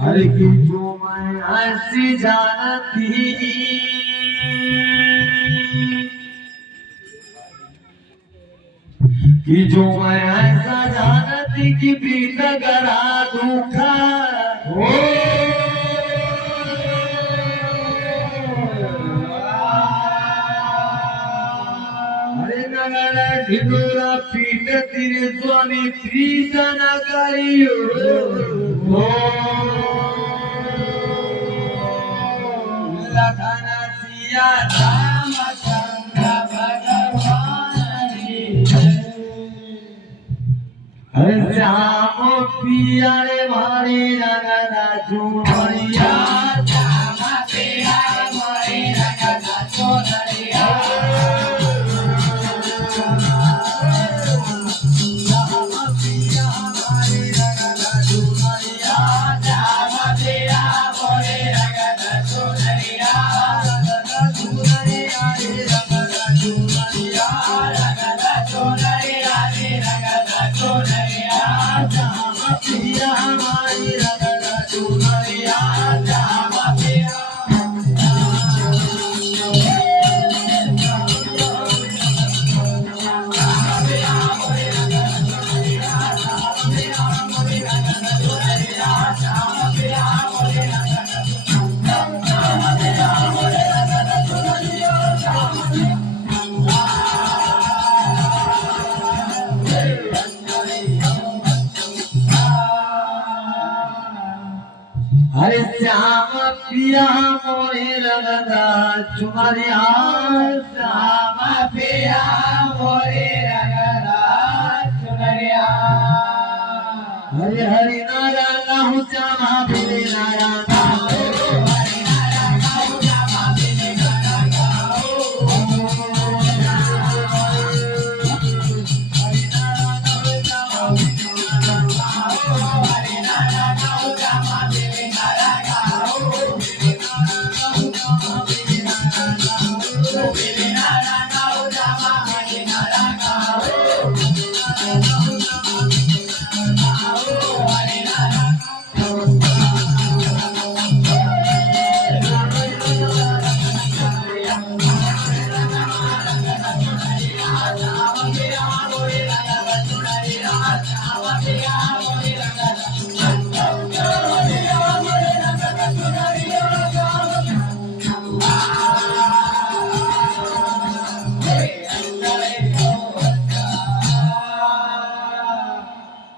हर की जो मैं ऐसी जानती कि जो मैं ऐसा जानती कि बीत गरा दुखा हो अरे नगर ढिंडोरा पीट तेरे स्वामी प्रीत न करियो हो लखन सिया रामचंद्र भगवान हरे श्याम पिया रे मारे रंगना चुनरिया श्याम पिया मारे रंगना चुनरिया हरे श्याम पिया मोरे रंगना चुनरिया श्याम पिया मोरे रंगना चुनरिया हरे हरि नारायण हूँ श्यामा बिरे नारायण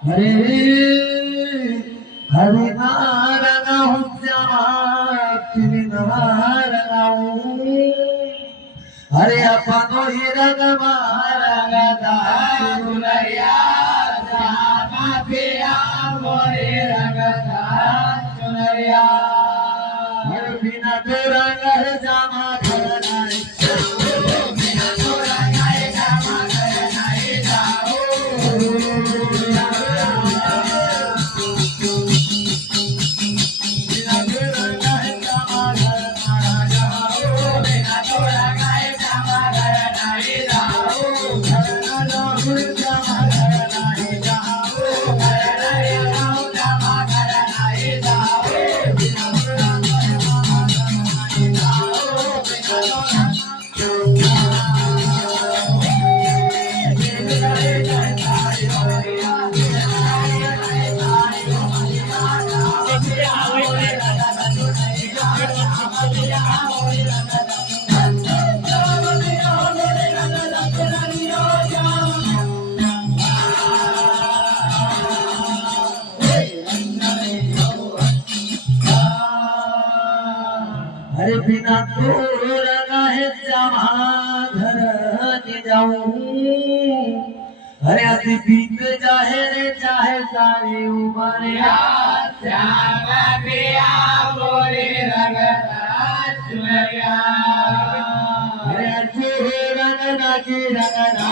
हरे हरे नारायण हूँ श्यामा श्री नारायण हरे अपनो ही रंग मारगदा चुनरिया श्यामा पिया मोरे रंगदा चुनरिया हर बिना तो रंग है श्यामा हरे बिना तोर रहे श्यामा घर न जाऊं हरे अति बीत जाहे रे चाहे सारी उम्र श्याम पिया मोरे रंगना चुनरिया हरे जो रंगना की रंगना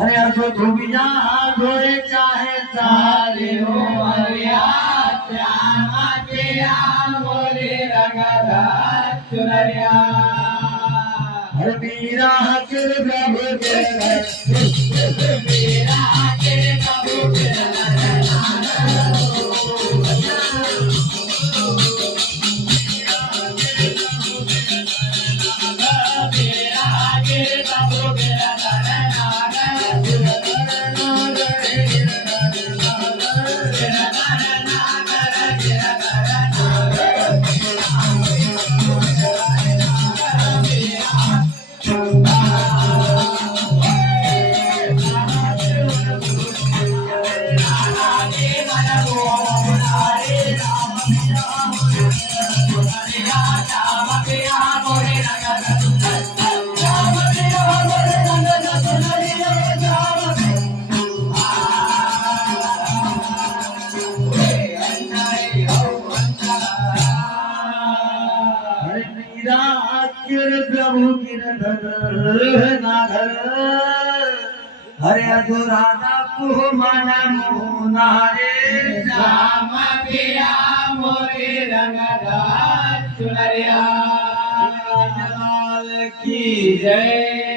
अरे तो धोबिया धोए चाहे सारे हो हरिया श्यामा के मोरे रंगदा चुनरिया हर मीरा हकर प्रभु के मीरा हकर प्रभु के प्रभु गिरधर नागर हरे अधुराधा तू माना मोनारे श्याम पिया मोरे रंगदा चुनरिया लाल की जय।